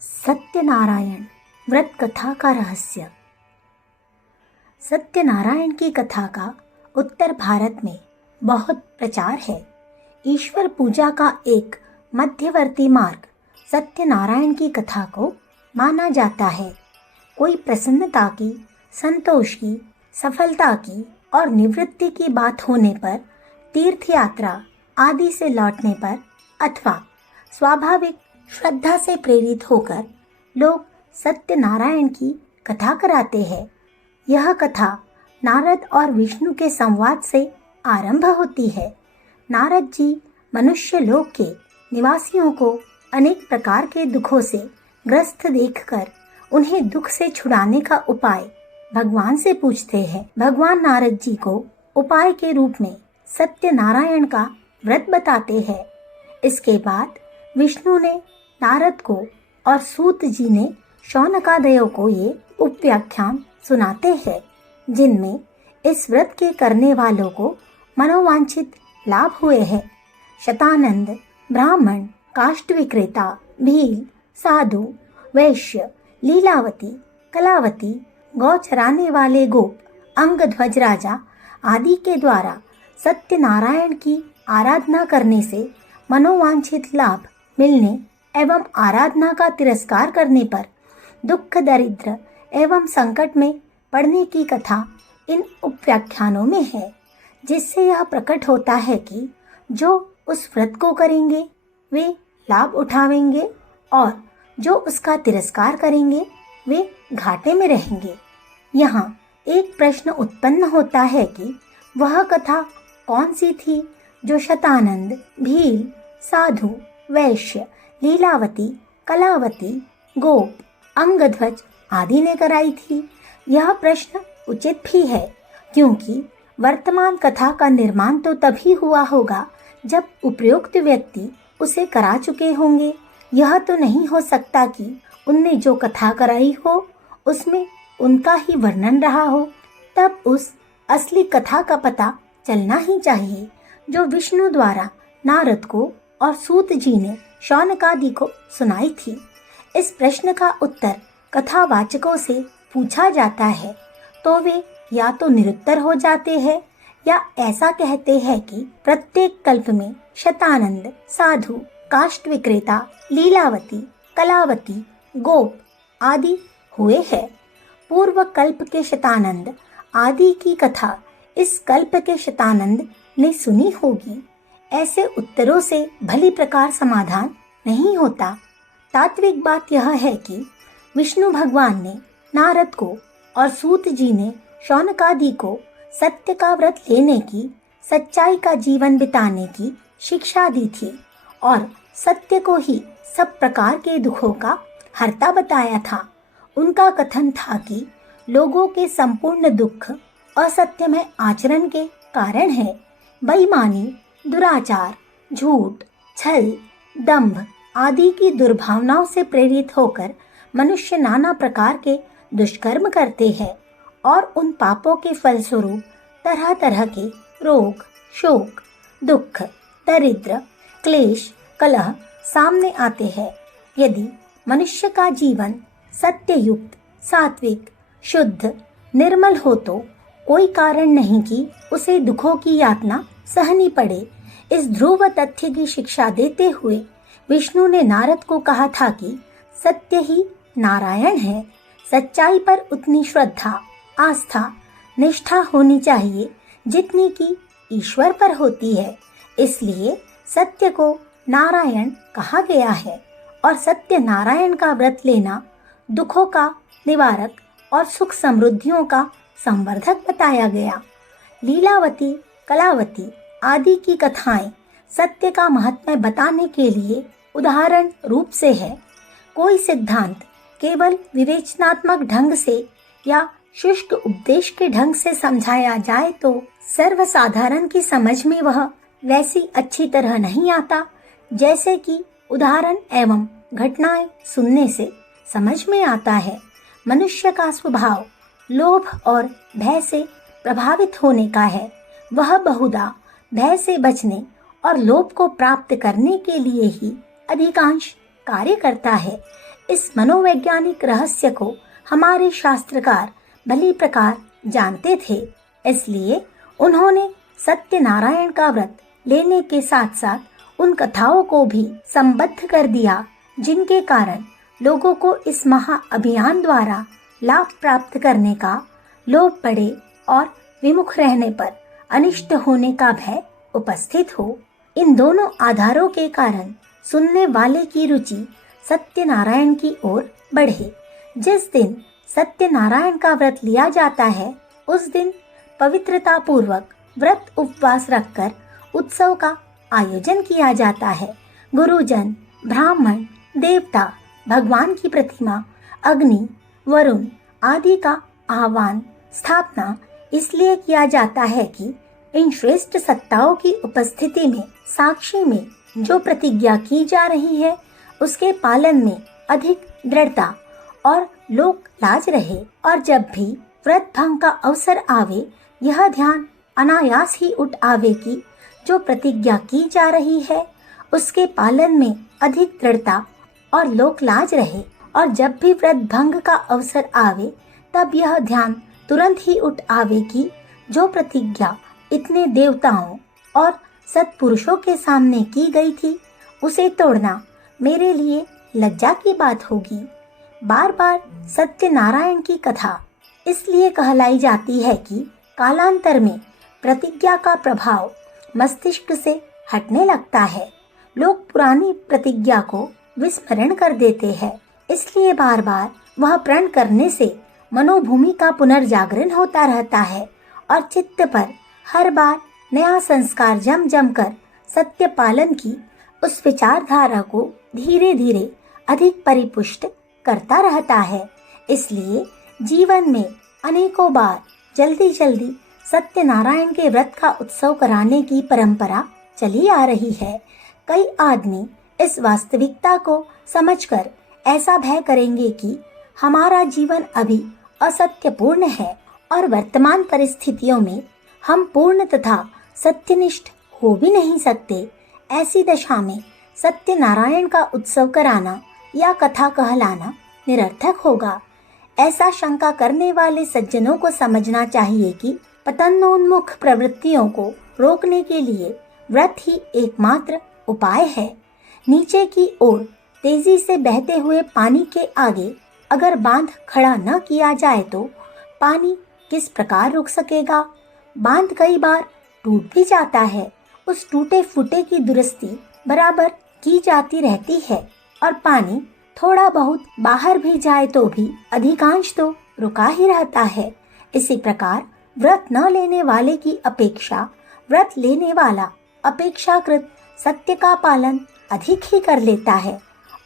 सत्यनारायण व्रत कथा का रहस्य। सत्यनारायण की कथा का उत्तर भारत में बहुत प्रचार है। ईश्वर पूजा का एक मध्यवर्ती मार्ग सत्यनारायण की कथा को माना जाता है। कोई प्रसन्नता की, संतोष की, सफलता की और निवृत्ति की बात होने पर, तीर्थ यात्रा आदि से लौटने पर अथवा स्वाभाविक श्रद्धा से प्रेरित होकर लोग सत्यनारायण की कथा कराते हैं। यह कथा नारद और विष्णु के संवाद से आरंभ होती है। नारद जी मनुष्य लोक के निवासियों को अनेक प्रकार के दुखों से ग्रस्त देखकर उन्हें दुख से छुड़ाने का उपाय भगवान से पूछते हैं। भगवान नारद जी को उपाय के रूप में सत्यनारायण का व्रत बताते हैं। इसके बाद विष्णु ने नारद को और सूत जी ने शौनकादयो को ये उपव्याख्यान सुनाते हैं, जिनमें इस व्रत के करने वालों को मनोवांछित लाभ हुए हैं। शतानंद, ब्राह्मण, काष्ठ विक्रेता, भील, साधु, वैश्य, लीलावती, कलावती, गौ चराने वाले गोप, अंगध्वज राजा आदि के द्वारा सत्यनारायण की आराधना करने से मनोवांछित लाभ मिलने एवं आराधना का तिरस्कार करने पर दुख, दरिद्र एवं संकट में पड़ने की कथा इन उपव्याख्यानों में है, जिससे यह प्रकट होता है कि जो उस व्रत को करेंगे वे लाभ उठावेंगे और जो उसका तिरस्कार करेंगे वे घाटे में रहेंगे। यहाँ एक प्रश्न उत्पन्न होता है कि वह कथा कौन सी थी जो शतानंद, भील, साधु, वैश्य, लीलावती, कलावती, गोप, अंगध्वज आदि ने कराई थी। यह प्रश्न उचित भी है, क्योंकि वर्तमान कथा का निर्माण तो तभी हुआ होगा जब उपयुक्त व्यक्ति उसे करा चुके होंगे। यह तो नहीं हो सकता कि उनने जो कथा कराई हो उसमें उनका ही वर्णन रहा हो। तब उस असली कथा का पता चलना ही चाहिए, जो विष्णु द्वारा नारद को और सूत जी ने शौनकादि को सुनाई थी। इस प्रश्न का उत्तर कथावाचकों से पूछा जाता है तो वे या तो निरुत्तर हो जाते हैं या ऐसा कहते हैं कि प्रत्येक कल्प में शतानंद, साधु, काष्ठ विक्रेता, लीलावती, कलावती, गोप आदि हुए हैं। पूर्व कल्प के शतानंद आदि की कथा इस कल्प के शतानंद ने सुनी होगी। ऐसे उत्तरों से भली प्रकार समाधान नहीं होता। तात्विक बात यह है कि विष्णु भगवान ने नारद को और सूत जी ने शौनकादि को सत्य का व्रत लेने की, सच्चाई का जीवन बिताने की शिक्षा दी थी और सत्य को ही सब प्रकार के दुखों का हर्ता बताया था। उनका कथन था कि लोगों के संपूर्ण दुख असत्यमय आचरण के कारण है। बेईमानी, दुराचार, झूठ, छल, दंभ आदि की दुर्भावनाओं से प्रेरित होकर मनुष्य नाना प्रकार के दुष्कर्म करते हैं और उन पापों के फलस्वरूप तरह तरह के रोग, शोक, दुख, दरिद्र, क्लेश, कलह सामने आते हैं। यदि मनुष्य का जीवन सत्ययुक्त, सात्विक, शुद्ध, निर्मल हो तो कोई कारण नहीं कि उसे दुखों की यातना सहनी पड़े। इस ध्रुव तथ्य की शिक्षा देते हुए विष्णु ने नारद को कहा था कि सत्य ही नारायण है। सच्चाई पर उतनी श्रद्धा, आस्था, निष्ठा होनी चाहिए जितनी कि ईश्वर पर होती है। इसलिए सत्य को नारायण कहा गया है और सत्य नारायण का व्रत लेना दुखों का निवारक और सुख समृद्धियों का संवर्धक बताया गया। लीलावती, कलावती आदि की कथाएं सत्य का महत्व बताने के लिए उदाहरण रूप से है। कोई सिद्धांत केवल विवेचनात्मक ढंग से या शुष्क उपदेश के ढंग से समझाया जाए तो सर्वसाधारण की समझ में वह वैसी अच्छी तरह नहीं आता जैसे कि उदाहरण एवं घटनाएं सुनने से समझ में आता है। मनुष्य का स्वभाव लोभ और भय से प्रभावित होने का है। वह बहुधा भय से बचने और लोभ को प्राप्त करने के लिए ही अधिकांश कार्य करता है। इस मनोवैज्ञानिक रहस्य को हमारे शास्त्रकार भली प्रकार जानते थे, इसलिए उन्होंने सत्यनारायण का व्रत लेने के साथ साथ उन कथाओं को भी संबद्ध कर दिया जिनके कारण लोगों को इस महा अभियान द्वारा लाभ प्राप्त करने का लोभ पड़े और विमुख रहने पर अनिष्ट होने का भय उपस्थित हो। इन दोनों आधारों के कारण सुनने वाले की रुचि सत्यनारायण की ओर बढ़े। जिस दिन सत्यनारायण का व्रत लिया जाता है उस दिन पवित्रता पूर्वक व्रत उपवास रखकर उत्सव का आयोजन किया जाता है। गुरुजन, ब्राह्मण, देवता, भगवान की प्रतिमा, अग्नि, वरुण आदि का आह्वान स्थापना इसलिए किया जाता है कि इन श्रेष्ठ सत्ताओं की उपस्थिति में साक्षी में जो प्रतिज्ञा की जा रही है उसके पालन में अधिक दृढ़ता और लोक लाज रहे, और जब भी व्रत भंग का अवसर आवे यह ध्यान अनायास ही उठ आवे कि जो प्रतिज्ञा की जा रही है उसके पालन में अधिक दृढ़ता और लोक लाज रहे, और जब भी व्रत भंग का अवसर आवे तब यह ध्यान तुरंत ही उठ आवे कि जो प्रतिज्ञा इतने देवताओं और सत्पुरुषों के सामने की गई थी उसे तोड़ना मेरे लिए लज्जा की बात होगी। बार बार सत्यनारायण की कथा इसलिए कहलाई जाती है कि कालांतर में प्रतिज्ञा का प्रभाव मस्तिष्क से हटने लगता है। लोग पुरानी प्रतिज्ञा को विस्मरण कर देते हैं, इसलिए बार बार वह प्रण करने से मनोभूमि का पुनर्जागरण होता रहता है और चित्त पर हर बार नया संस्कार जम जम कर सत्य पालन की उस विचारधारा को धीरे धीरे अधिक परिपुष्ट करता रहता है। इसलिए जीवन में अनेकों बार जल्दी जल्दी सत्यनारायण के व्रत का उत्सव कराने की परंपरा चली आ रही है। कई आदमी इस वास्तविकता को समझकर ऐसा भय करेंगे कि हमारा जीवन अभी असत्यपूर्ण है और वर्तमान परिस्थितियों में हम पूर्ण तथा सत्यनिष्ठ हो भी नहीं सकते। ऐसी दशा में सत्यनारायण का उत्सव कराना या कथा कहलाना निरर्थक होगा। ऐसा शंका करने वाले सज्जनों को समझना चाहिए कि पतनोन्मुख प्रवृत्तियों को रोकने के लिए व्रत ही एकमात्र उपाय है। नीचे की ओर तेजी से बहते हुए पानी के आगे अगर बांध खड़ा न किया जाए तो पानी किस प्रकार रुक सकेगा। बांध कई बार टूट भी जाता है, उस टूटे फूटे की दुरुस्ती बराबर की जाती रहती है और पानी थोड़ा बहुत बाहर भी जाए तो भी अधिकांश तो रुका ही रहता है। इसी प्रकार व्रत न लेने वाले की अपेक्षा व्रत लेने वाला अपेक्षाकृत सत्य का पालन अधिक ही कर लेता है,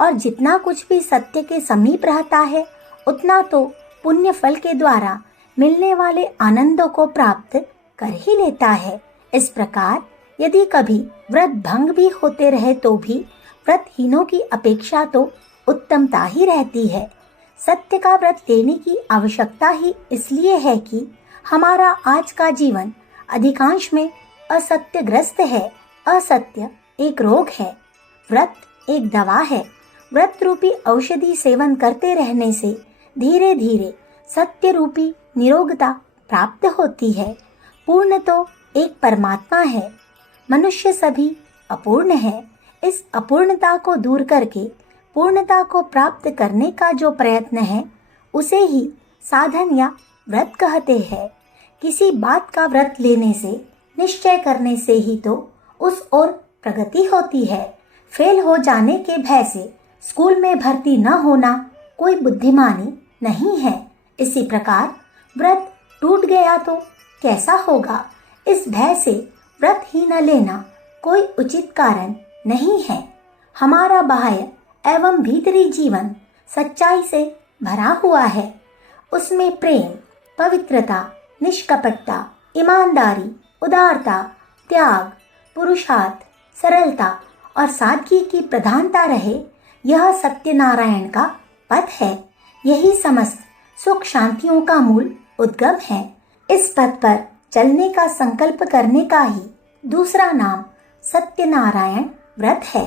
और जितना कुछ भी सत्य के समीप रहता है उतना तो पुण्य फल के द्वारा मिलने वाले आनंदों को प्राप्त कर ही लेता है। इस प्रकार यदि कभी व्रत भंग भी होते रहे तो भी व्रतहीनों की अपेक्षा तो उत्तमता ही रहती है। सत्य का व्रत लेने की आवश्यकता ही इसलिए है कि हमारा आज का जीवन अधिकांश में असत्यग्रस्त है। असत्य एक रोग है, व्रत एक दवा है। व्रत रूपी औषधि सेवन करते रहने से धीरे धीरे सत्य रूपी निरोगता प्राप्त होती है। पूर्ण तो एक परमात्मा है, मनुष्य सभी अपूर्ण है। इस अपूर्णता को दूर करके पूर्णता को प्राप्त करने का जो प्रयत्न है उसे ही साधन या व्रत कहते हैं। किसी बात का व्रत लेने से, निश्चय करने से ही तो उस ओर प्रगति होती है। फेल हो जाने के भय से स्कूल में भर्ती न होना कोई बुद्धिमानी नहीं है। इसी प्रकार व्रत टूट गया तो कैसा होगा, इस भय से व्रत ही न लेना कोई उचित कारण नहीं है। हमारा बाह्य एवं भीतरी जीवन सच्चाई से भरा हुआ है। उसमें प्रेम, पवित्रता, निष्कपटता, ईमानदारी, उदारता, त्याग, पुरुषार्थ, सरलता और सादगी की प्रधानता रहे, यह सत्यनारायण का पथ है। यही समस्त सुख शांतियों का मूल उद्गम है। इस पथ पर चलने का संकल्प करने का ही दूसरा नाम सत्यनारायण व्रत है।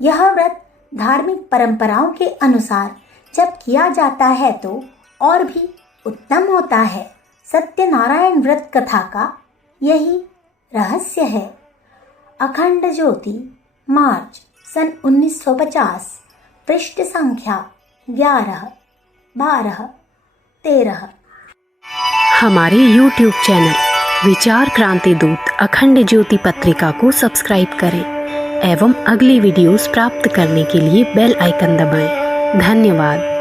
यह व्रत धार्मिक परंपराओं के अनुसार जब किया जाता है तो और भी उत्तम होता है। सत्यनारायण व्रत कथा का यही रहस्य है। अखंड ज्योति, मार्च सन 1950, पृष्ठ संख्या 11, 12, 13। हमारे YouTube चैनल विचार क्रांति दूत अखंड ज्योति पत्रिका को सब्सक्राइब करें एवं अगली वीडियोस प्राप्त करने के लिए बेल आइकन दबाएं। धन्यवाद।